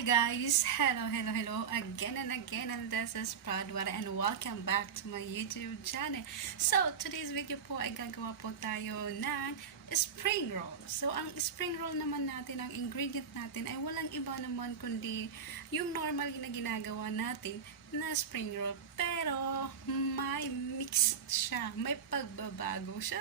Hi guys! Hello again and again, and this is WARAY and welcome back to my YouTube channel. So, today's video po ay gagawa po tayo ng spring roll. So, ang spring roll naman natin, ang ingredient natin ay walang iba naman kundi yung normal na ginagawa natin na spring roll. Pero, may mix siya. May pagbabago siya.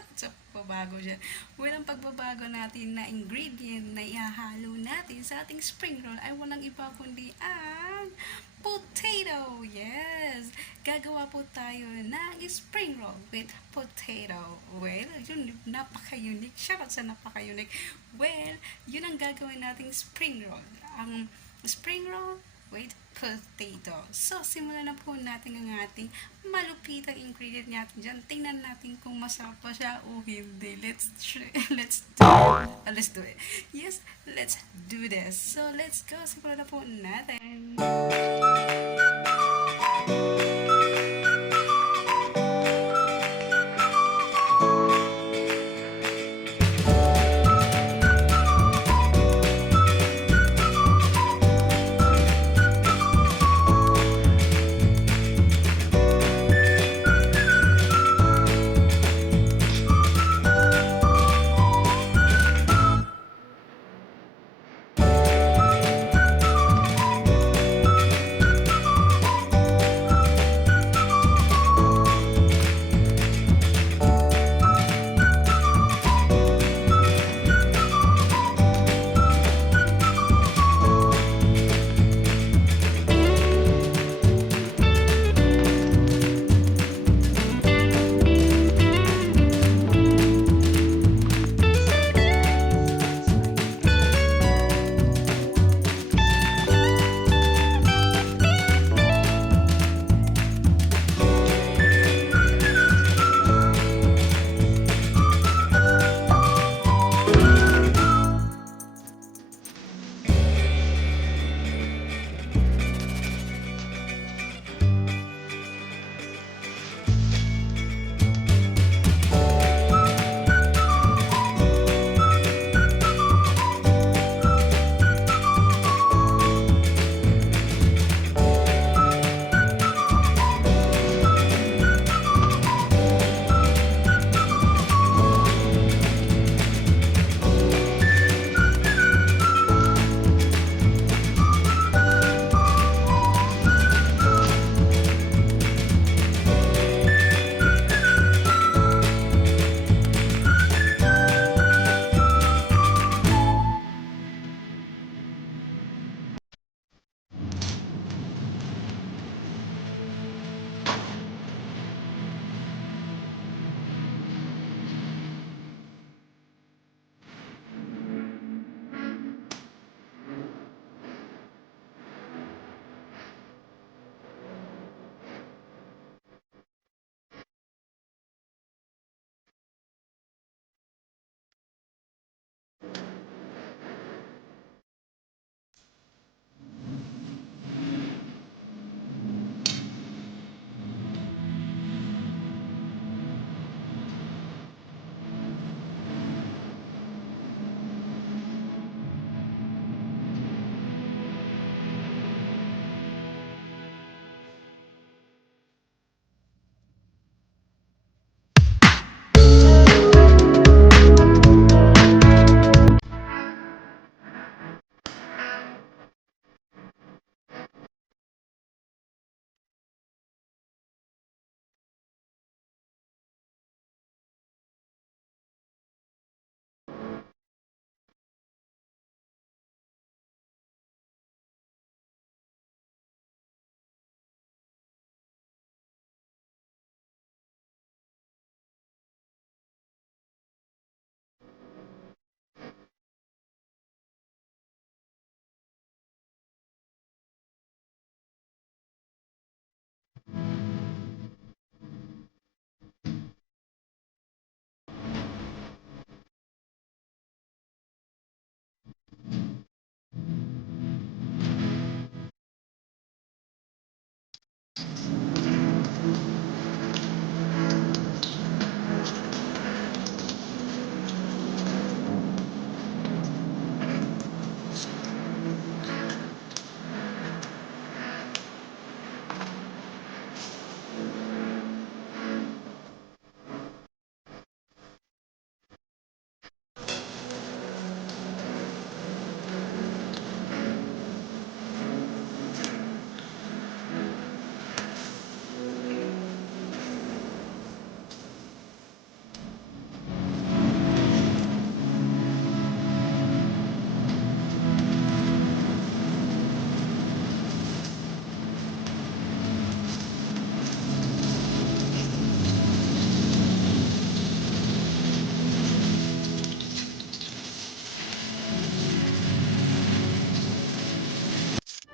Well, ang pagbabago natin na ingredient na ihahalo natin sa ating spring roll ay walang iba kundi ang potato. Yes! Gagawa po tayo ng spring roll with potato. Well, yun, napaka-unique. Shoutout sa napaka-unique. Well, yun ang gagawin nating spring roll. Ang spring roll with potato. So, simulan na po natin ang ating malupitang ingredient natin dyan. Tingnan natin kung masarap pa siya o hindi. Let's do it. Yes, let's do this. So, let's go. Simulan na po natin.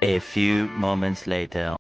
A few moments later.